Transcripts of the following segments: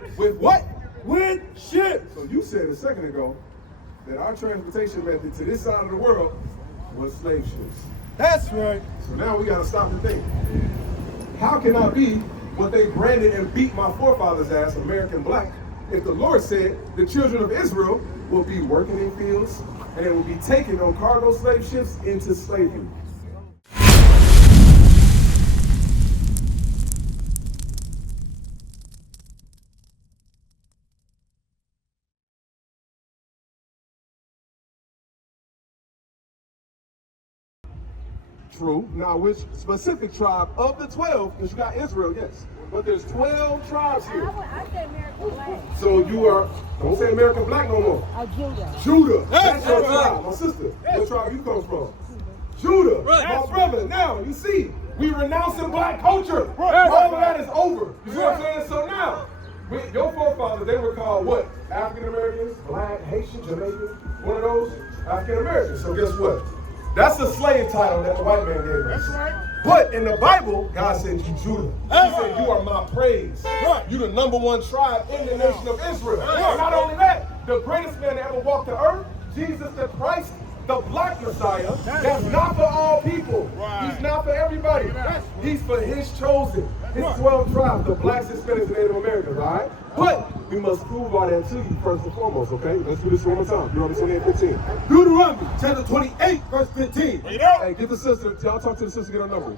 ships. With what? With ships. So you said a second ago that our transportation method to this side of the world was slave ships. That's right. So now we gotta stop and think. How can I be what they branded and beat my forefathers as, American black, if the Lord said the children of Israel will be working in fields and they will be taken on cargo slave ships into slavery? True. Now, which specific tribe of the 12, because you got Israel, yes, but there's 12 tribes here. I said American black. So you are, don't say American black no more. Judah. Judah. That's your right. tribe, my sister. What tribe you come from? Judah. Right. My brother. Now, you see, we renouncing black culture. Right. All of that is over. You see what I'm saying? So now, with your forefathers, they were called what? African Americans, black, Haitian, Jamaican, one of those African Americans. So guess what? That's the slave title that the white man gave us. That's right. But in the Bible, God said you Judah. He said you are my praise. Right. You the #1 tribe in the nation of Israel. Right. And not only that, the greatest man that ever walked the earth, Jesus the Christ, the black Messiah, that's not for all people. Right. He's not for everybody. Right. He's for his chosen, his Right. 12 tribes, the blacks, Hispanics, and Native Americans, all right? But we must prove all that to you first and foremost, okay? Let's do this one more time. Deuteronomy 28:15. Deuteronomy chapter 28, verse 15. Hey, get the sister, y'all talk to the sister, get her number,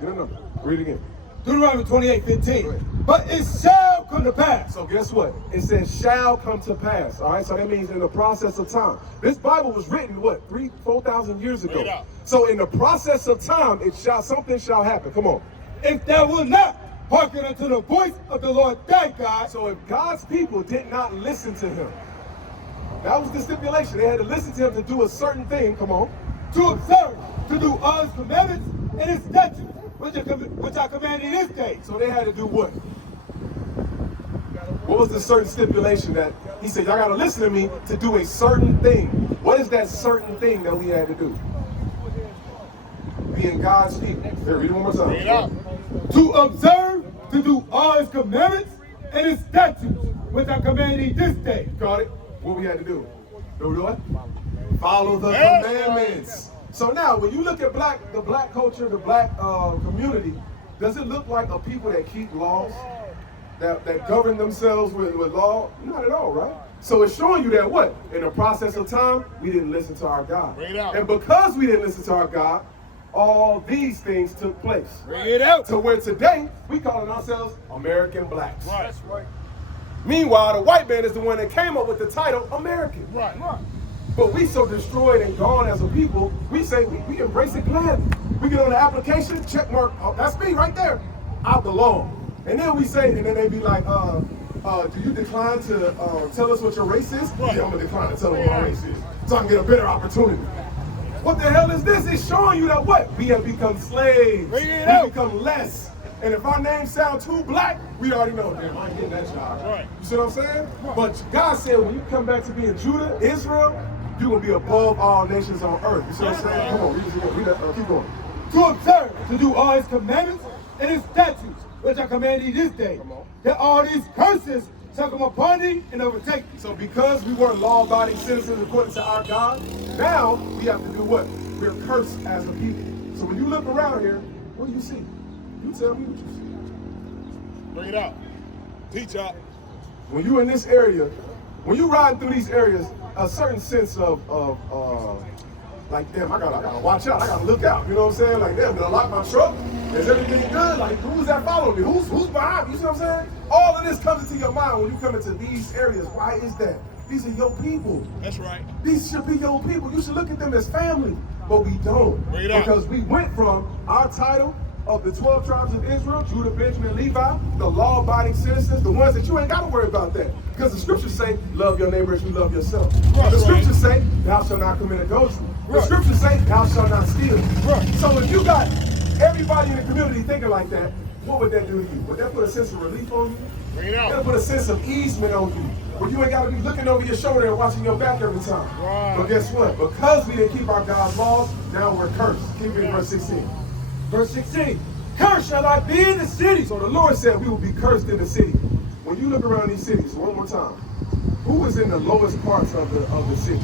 Read it again. Deuteronomy 28:15. But it shall come to pass. So guess what? It says shall come to pass. All right, so that means in the process of time. This Bible was written, what, 4,000 years ago? So in the process of time, something shall happen. Come on. If thou wilt not hearken unto the voice of the Lord thy God. So if God's people did not listen to him, that was the stipulation. They had to listen to him to do a certain thing. Come on. To observe, to do all his commandments and his statutes, which I command you this day. So they had to do what? What was the certain stipulation that he said, y'all got to listen to me to do a certain thing? What is that certain thing that we had to do? Being God's people. Here, read it one more time. To observe, to do all his commandments and his statutes, which I command thee this day. Got it? What we had to do? Do what? Follow the commandments. So now, when you look at the black culture, the black community, does it look like a people that keep laws, that govern themselves with law? Not at all, right? So it's showing you that what? In the process of time, we didn't listen to our God. And because we didn't listen to our God, all these things took place. Bring it out. To where today, we calling ourselves American blacks. Right. Meanwhile, the white man is the one that came up with the title American. Right. But we so destroyed and gone as a people, we say we embrace it gladly. We get on the application, check mark, oh, that's me right there. I belong. And then we say, and then they be like, do you decline to tell us what your race is? Right. Yeah, I'm gonna decline to tell them what my race is, so I can get a better opportunity. What the hell is this? It's showing you that what? We have become slaves. Bring it we out. become less. And if our names sound too black, we already know, damn, I ain't getting that job. Right. You see what I'm saying? But God said when you come back to being Judah, Israel, you're going to be above all nations on earth. You see what I'm saying? Come on, read that, keep going. To observe, to do all his commandments and his statutes, which I command thee this day, that all these curses shall come upon thee and overtake thee. So because we weren't law-abiding citizens according to our God, now we have to do what? We're cursed as a people. So when you look around here, what do you see? You tell me what you see. Bring it out. Teach up. When you in this area, when you riding through these areas, a certain sense of like, damn, I gotta watch out, I gotta look out, you know what I'm saying? Like, damn, did I lock my truck? Is everything good? Like, who's that following me? Who's behind me? You see what I'm saying? All of this comes into your mind when you come into these areas. Why is that? These are your people. That's right. These should be your people. You should look at them as family, but we don't. Bring it out. Because we went from our title of the 12 tribes of Israel, Judah, Benjamin, Levi, the law-abiding citizens, the ones that you ain't got to worry about that. Because the scriptures say, love your neighbor as you love yourself. Right, the scriptures say, thou shalt not commit adultery. The scriptures say, thou shalt not steal. Right. So if you got everybody in the community thinking like that, what would that do to you? Would that put a sense of relief on you? Bring it out. That'll put a sense of easement on you, where you ain't got to be looking over your shoulder and watching your back every time. Right. But guess what? Because we didn't keep our God's laws, now we're cursed. Keep reading verse 16. Verse 16. Cursed shall I be in the city. So the Lord said we will be cursed in the city. when you look around these cities, one more time, who is in the lowest parts of the city?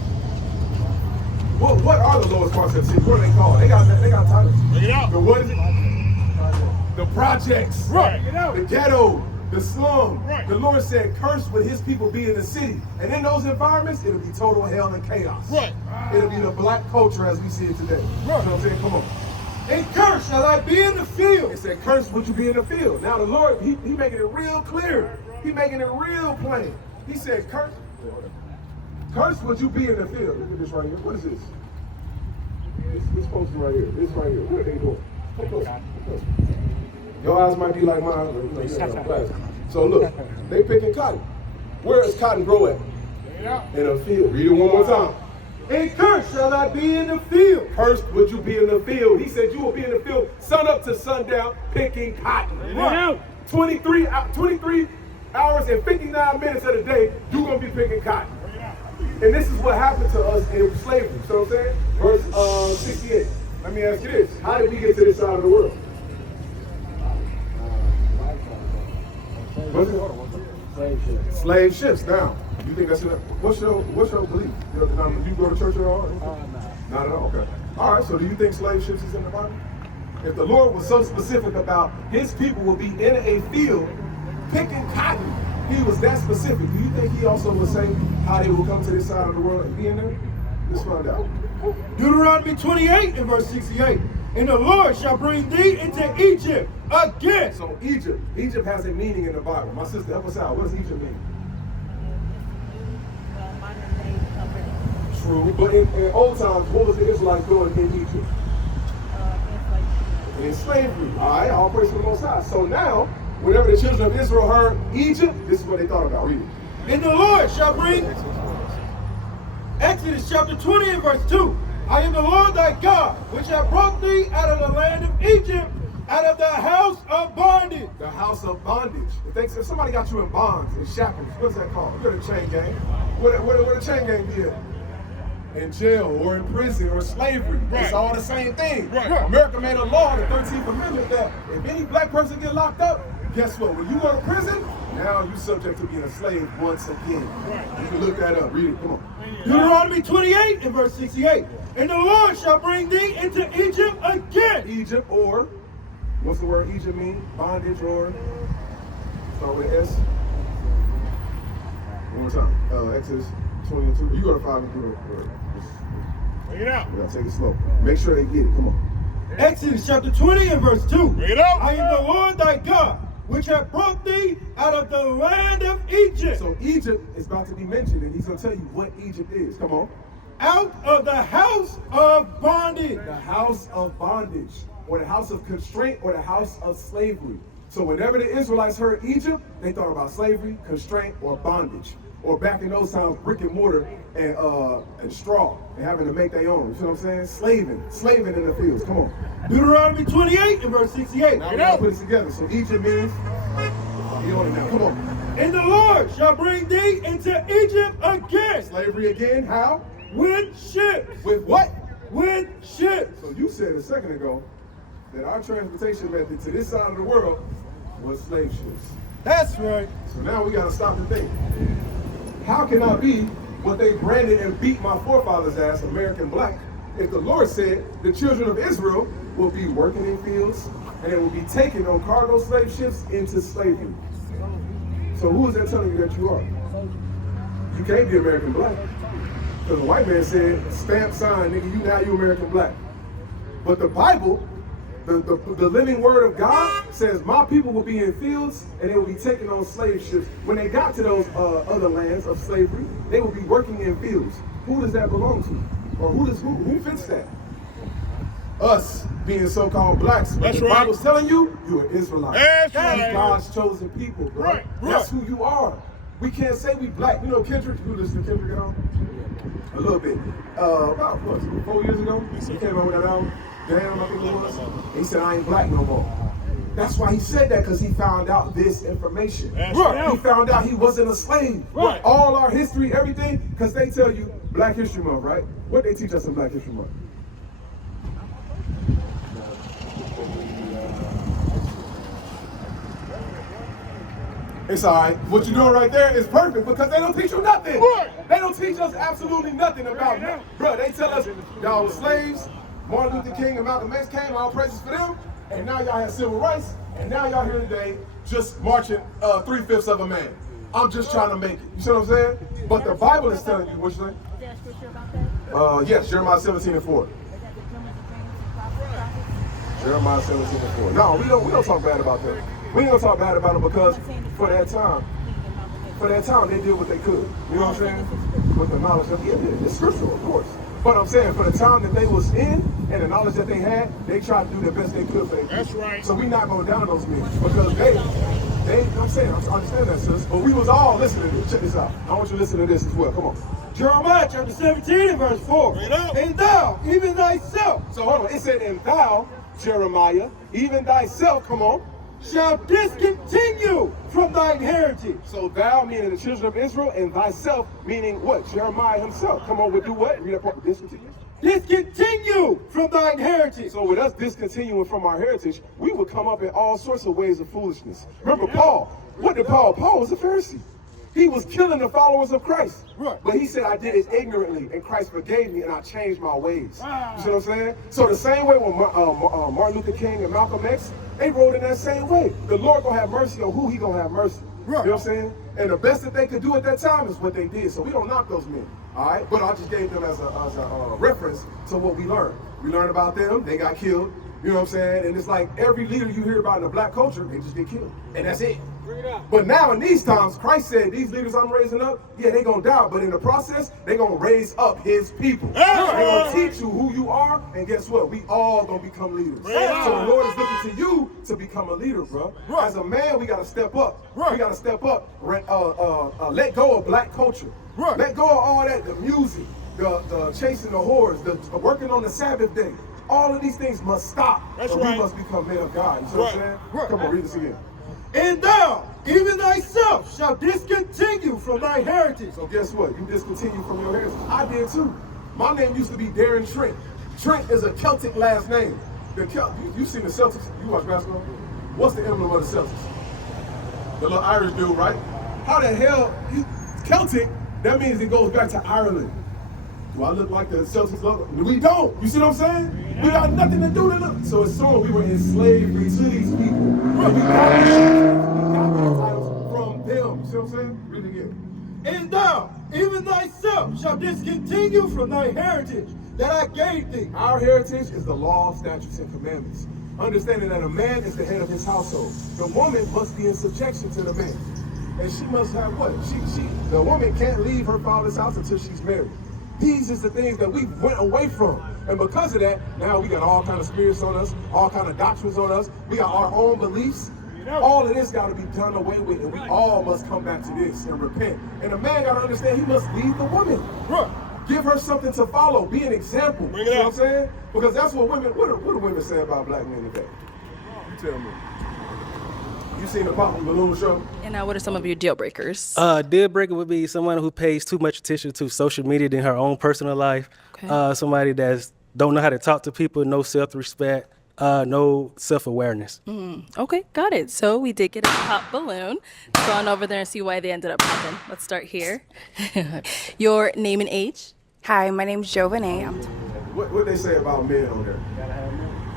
What are the lowest parts of the city? What are they called? They got titles. Bring it out. The what is it? The projects. Right. The ghetto. The slum. Right. The Lord said, cursed would his people be in the city. And in those environments, it'll be total hell and chaos. Right. It'll be the black culture as we see it today. Right. You know what I'm saying? Come on. And cursed shall I be in the field. It said, cursed would you be in the field. Now the Lord, he making it real clear. He making it real plain. He said, cursed would you be in the field. Look at this right here. What is this? This poster right here. This right here. What are they doing? Come close. Come close. Your eyes might be like mine. So look, they picking cotton. Where does cotton grow at? In a field. Read it one more time. And cursed shall I be in the field. Cursed would you be in the field. He said you will be in the field sun up to sundown picking cotton. Right. 23 hours and 59 minutes of the day, you're going to be picking cotton. And this is what happened to us in slavery. You know what I'm saying? Verse 68. Let me ask you this. How did we get to this side of the world? Slave ships. Now, you think that's what's your belief? You go to church at all? Not at all. Okay. All right. So, do you think slave ships is in the Bible? If the Lord was so specific about His people will be in a field picking cotton, He was that specific. Do you think He also would say how they will come to this side of the world and be in there? Let's find out. Deuteronomy 28 and verse 68. And the Lord shall bring thee into Egypt again. So Egypt has a meaning in the Bible. My sister, help us out. What does Egypt mean? True, but in old times, what was the Israelites doing in Egypt? In slavery. All right, all praise to the Most High. So now, whenever the children of Israel heard Egypt, this is what they thought about. Read it. And the Lord shall bring, Exodus chapter 20 and verse 2. I am the Lord thy God, which have brought thee out of the land of Egypt, out of the house of bondage. The house of bondage. If somebody got you in bonds and shackles, what's that called? You're in a chain gang. What a chain gang be in? In jail or in prison or slavery. Right. It's all the same thing. Right. America made a law, the 13th Amendment, that if any black person get locked up, guess what? When you go to prison, now you're subject to being a slave once again. Right. You can look that up. Read it. Come on. Deuteronomy 28 and verse 68. And the Lord shall bring thee into Egypt again. Egypt, or what's the word Egypt mean? Bondage, or start with S. One more time. Exodus 20 and 2. You go to 5 and 3. Bring it out. We gotta take it slow. Make sure they get it. Come on. Exodus chapter 20 and verse 2. Bring it out. I am the Lord thy God, which have brought thee out of the land of Egypt. So Egypt is about to be mentioned, and he's gonna tell you what Egypt is. Come on. Out of the house of bondage. The house of bondage, or the house of constraint, or the house of slavery. So whenever the Israelites heard Egypt, they thought about slavery, constraint, or bondage. Or back in those times, brick and mortar and straw, and having to make their own. You see what I'm saying? Slaving in the fields. Come on. Deuteronomy 28 and verse 68. Now we gotta put it together. So Egypt means, you on it now. Come on. And the Lord shall bring thee into Egypt again. Slavery again. How? With ships. With what? With ships. So you said a second ago that our transportation method to this side of the world was slave ships. That's right. So now we gotta stop and think. How can I be what they branded and beat my forefathers as, American black, if the Lord said the children of Israel will be working in fields and they will be taken on cargo slave ships into slavery? So who is that telling you that you are? You can't be American black. Because the white man said, stamp, sign, nigga, you American black. But the Bible, the living word of God says, my people will be in fields and they will be taken on slave ships. When they got to those other lands of slavery, they will be working in fields. Who does that belong to? Or who fits that? Us being so-called blacks. That's the right. Bible's telling you, you're an Israelite. That's You're right. God's chosen people, bro. Right. That's who you are. We can't say we black. You know Kendrick, you listen to Kendrick at all? A little bit. About what, 4 years ago? He came out with that album. Damn, I think it was. He said, I ain't black no more. That's why he said that, because he found out this information. That's right. He found out he wasn't a slave. Right. All our history, everything, because they tell you Black History Month, right? What they teach us in Black History Month? It's all right. What you're doing right there is perfect because they don't teach you nothing. They don't teach us absolutely nothing about it. Bro, they tell us y'all were slaves. Martin Luther King and Malcolm X came, all praises for them. And now y'all have civil rights. And now y'all here today just marching 3/5 of a man. I'm just trying to make it. You see what I'm saying? But the Bible is telling you, what you say? Is there a scripture about that? Yes, Jeremiah 17:4. Jeremiah 17:4. No, we don't talk bad about them. We ain't gonna talk bad about them because for that time they did what they could. You know what I'm saying? With the knowledge of it's scriptural, of course. But I'm saying for the time that they was in and the knowledge that they had, they tried to do the best they could for them. That's right. So we not going down those men because they I'm saying, I understand that, sis. But we was all listening. Check this out. I want you to listen to this as well. Come on. Jeremiah chapter 17 and verse 4. And thou, even thyself, So hold on. It said, and thou, Jeremiah, even thyself, come on, shall discontinue from thine heritage. So thou, meaning the children of Israel, and thyself, meaning what? Jeremiah himself. Come on, we do what? Read that part. Discontinue. Discontinue from thine heritage. So with us discontinuing from our heritage, we would come up in all sorts of ways of foolishness. Remember Paul. What did Paul? Paul was a Pharisee. He was killing the followers of Christ. Right. But he said, I did it ignorantly, and Christ forgave me, and I changed my ways. Wow. You see what I'm saying? So the same way when Martin Luther King and Malcolm X, they wrote in that same way. The Lord gonna have mercy on who he gonna have mercy. Right. You know what I'm saying? And the best that they could do at that time is what they did. So we don't knock those men, all right? But I just gave them as a reference to what we learned. We learned about them, they got killed, you know what I'm saying? And it's like every leader you hear about in the black culture, they just get killed. And that's it. But now in these times, Christ said, these leaders I'm raising up, yeah, they gonna die, but in the process, they gonna raise up his people. They gonna teach you who you are, and guess what? We all gonna become leaders. So the Lord is looking to you to become a leader, bro. As a man, we gotta step up. We gotta step up, let go of black culture. Let go of all that, the music, the chasing the whores, the working on the Sabbath day. All of these things must stop. That's or right. We must become men of God. You see what I'm saying? Come on, read this again. And thou, even thyself, shall discontinue from thy heritage. So guess what? You discontinue from your heritage. I did too. My name used to be Darren Trent. Trent is a Celtic last name. You seen the Celtics? You watch basketball? What's the emblem of the Celtics? The little Irish dude, right? How the hell, Celtic, that means it goes back to Ireland. Do I look like the Celtics logo? We don't. You see what I'm saying? We got nothing to do to look. So it's so we were in slavery to these people. But we got these titles from them. You see what I'm saying? Really good. And thou, even thyself, shall discontinue from thy heritage that I gave thee. Our heritage is the law, statutes, and commandments. Understanding that a man is the head of his household. The woman must be in subjection to the man. And she must have what? The woman can't leave her father's house until she's married. These is the things that we went away from. And because of that, now we got all kind of spirits on us, all kind of doctrines on us. We got our own beliefs. All of this got to be done away with, and we all must come back to this and repent. And a man got to understand he must lead the woman. Give her something to follow. Be an example. You know what I'm saying? Because that's what women, what do women say about black men today? You tell me. You seen the Pop and Balloon show? And now what are some of your deal breakers? Deal breaker would be someone who pays too much attention to social media than her own personal life. Okay. Somebody that don't know how to talk to people, no self-respect, no self-awareness. Okay, got it. So we did get a pop balloon. Let's go on over there and see why they ended up popping. Let's start here. Your name and age? Hi, my name's Giovanna. What they say about men on there?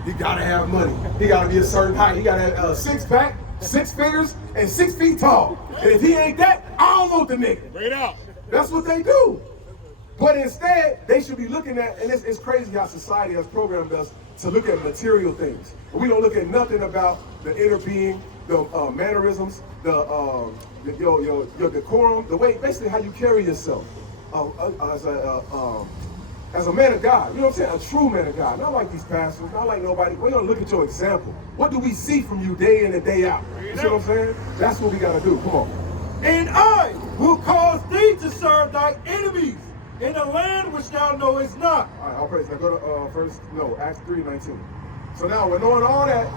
He gotta have money. He gotta be a certain height. He gotta have a six-pack, 6 figures, and 6 feet tall. And if he ain't that, I don't want the nigga. Bring it out. That's what they do. But instead, they should be looking at, and it's crazy how society has programmed us to look at material things. We don't look at nothing about the inner being, the mannerisms, your decorum, the way, basically how you carry yourself as a man of God. You know what I'm saying? A true man of God. Not like these pastors, not like nobody. We're gonna look at your example. What do we see from you day in and day out? You see what I'm saying? That's what we gotta do. Come on. And I will cause thee to serve thy enemies in a land which thou knowest not. All right, I'll praise. Now go to Acts 3:19. So now we're knowing all that.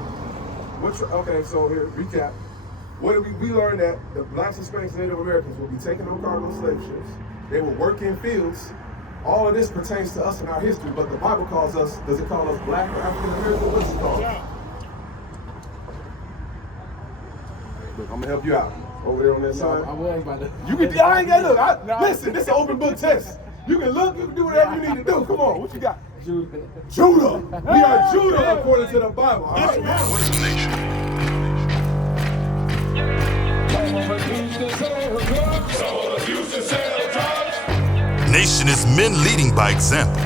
Okay, so here, recap. What did we learned that the blacks, Hispanics, and Native Americans will be taking on cargo slave ships. They will work in fields. All of this pertains to us in our history, but the Bible calls us, does it call us black or African American? What's it called? Yeah. Look, I'm gonna help you out. Over there on that side. I was about to. You can. I ain't got to look. Listen, this is an open book test. You can look. You can do whatever you need to do. Come on. What you got? Judah. Judah. We are Judah according to the Bible. All right. What is a nation? Nation is men leading by example.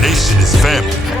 Nation is family.